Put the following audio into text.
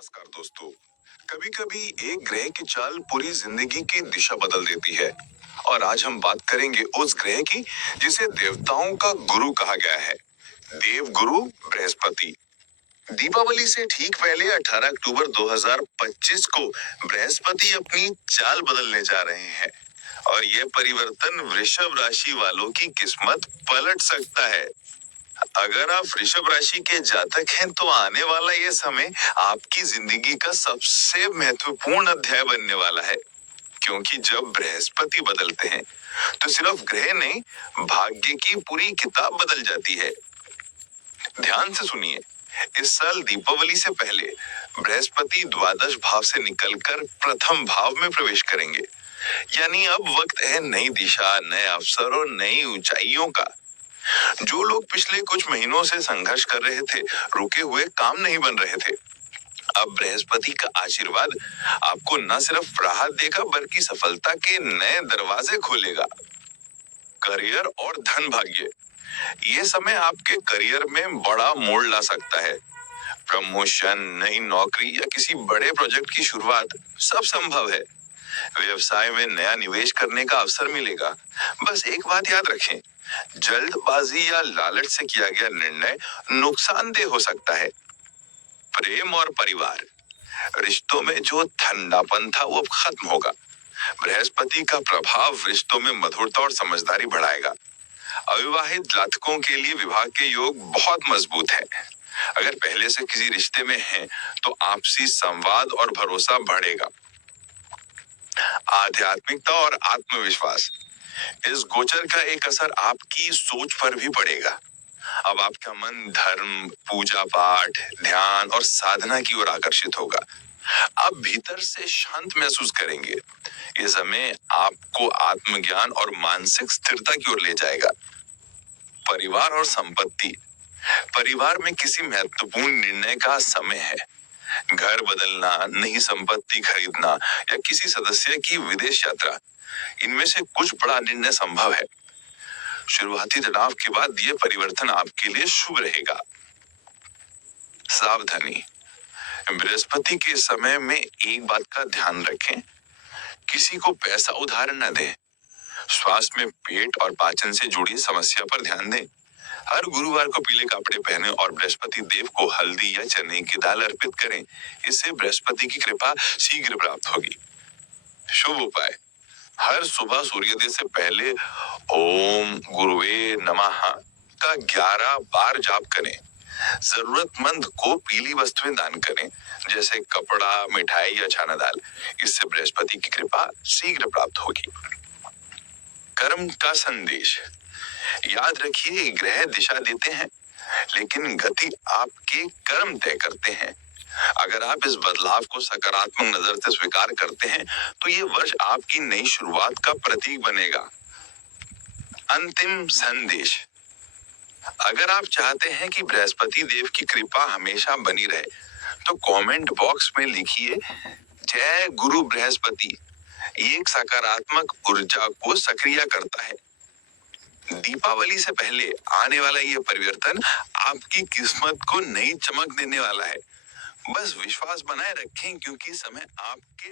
नमस्कार दोस्तों। कभी कभी एक ग्रह की चाल पूरी जिंदगी की दिशा बदल देती है और आज हम बात करेंगे उस ग्रह की जिसे देवताओं का गुरु कहा गया है, देव गुरु बृहस्पति। दीपावली से ठीक पहले 18 अक्टूबर 2025 को बृहस्पति अपनी चाल बदलने जा रहे हैं और यह परिवर्तन वृषभ राशि वालों की किस्मत पलट सकता है। अगर आप वृषभ राशि के जातक हैं तो आने वाला ये समय आपकी जिंदगी का सबसे महत्वपूर्ण अध्याय बनने वाला है, क्योंकि जब बृहस्पति बदलते हैं तो सिर्फ ग्रह नहीं, भाग्य की पूरी किताब बदल जाती है। ध्यान से सुनिए, इस साल दीपावली से पहले बृहस्पति द्वादश भाव से निकलकर प्रथम भाव में प्रवेश करेंगे। यानी अब वक्त है नई दिशा, नए अवसर और नई ऊंचाइयों का। जो लोग पिछले कुछ महीनों से संघर्ष कर रहे थे, रुके हुए काम नहीं बन रहे थे, अब बृहस्पति का आशीर्वाद आपको न सिर्फ राहत देगा बल्कि सफलता के नए दरवाजे खोलेगा। करियर और धन भाग्य, ये समय आपके करियर में बड़ा मोड़ ला सकता है। प्रमोशन, नई नौकरी या किसी बड़े प्रोजेक्ट की शुरुआत सब संभव है। व्यवसाय में नया निवेश करने का अवसर मिलेगा। बस एक बात याद रखें, जल्दबाजी या लालच से किया गया निर्णय नुकसानदेह हो सकता है। प्रेम और परिवार, रिश्तों में जो ठंडापन था वो अब खत्म होगा। बृहस्पति का प्रभाव रिश्तों में मधुरता और समझदारी बढ़ाएगा। अविवाहित जातकों के लिए विवाह के योग बहुत मजबूत है। अगर पहले से किसी रिश्ते में हैं, तो आपसी संवाद और भरोसा बढ़ेगा। आध्यात्मिकता और आत्मविश्वास, इस गोचर का एक असर आपकी सोच पर भी पड़ेगा। अब आपका मन धर्म, पूजा पाठ, ध्यान और साधना की ओर आकर्षित होगा। आप भीतर से शांत महसूस करेंगे। ये समय आपको आत्मज्ञान और मानसिक स्थिरता की ओर ले जाएगा। परिवार और संपत्ति, परिवार में किसी महत्वपूर्ण निर्णय का समय है। घर बदलना, नई संपत्ति खरीदना या किसी सदस्य की विदेश यात्रा, इनमें से कुछ बड़ा निर्णय संभव है। शुरुआती तनाव के बाद यह परिवर्तन आपके लिए शुभ रहेगा। सावधानी, बृहस्पति के समय में एक बात का ध्यान रखें, किसी को पैसा उधार न दें। स्वास्थ्य में पेट और पाचन से जुड़ी समस्या पर ध्यान दें। हर गुरुवार को पीले कपड़े पहने और बृहस्पति देव को हल्दी या चने की दाल अर्पित करें। इससे बृहस्पति की कृपा शीघ्र प्राप्त होगी। शुभ उपाय, हर सुबह सूर्योदय से पहले ओम गुरुवे नमः का 11 बार जाप करें। जरूरतमंद को पीली वस्तुएं दान करें, जैसे कपड़ा, मिठाई या चना दाल। इससे बृहस्पति की कृपा शीघ्र प्राप्त होगी। कर्म का संदेश, याद रखिए, ग्रह दिशा देते हैं लेकिन गति आपके कर्म तय करते हैं। अगर आप इस बदलाव को सकारात्मक नजर से स्वीकार करते हैं तो ये वर्ष आपकी नई शुरुआत का प्रतीक बनेगा। अंतिम संदेश, अगर आप चाहते हैं कि बृहस्पति देव की कृपा हमेशा बनी रहे तो कमेंट बॉक्स में लिखिए जय गुरु बृहस्पति। ये एक सकारात्मक ऊर्जा को सक्रिय करता है। दीपावली से पहले आने वाला ये परिवर्तन आपकी किस्मत को नई चमक देने वाला है। बस विश्वास बनाए रखें, क्योंकि समय आपके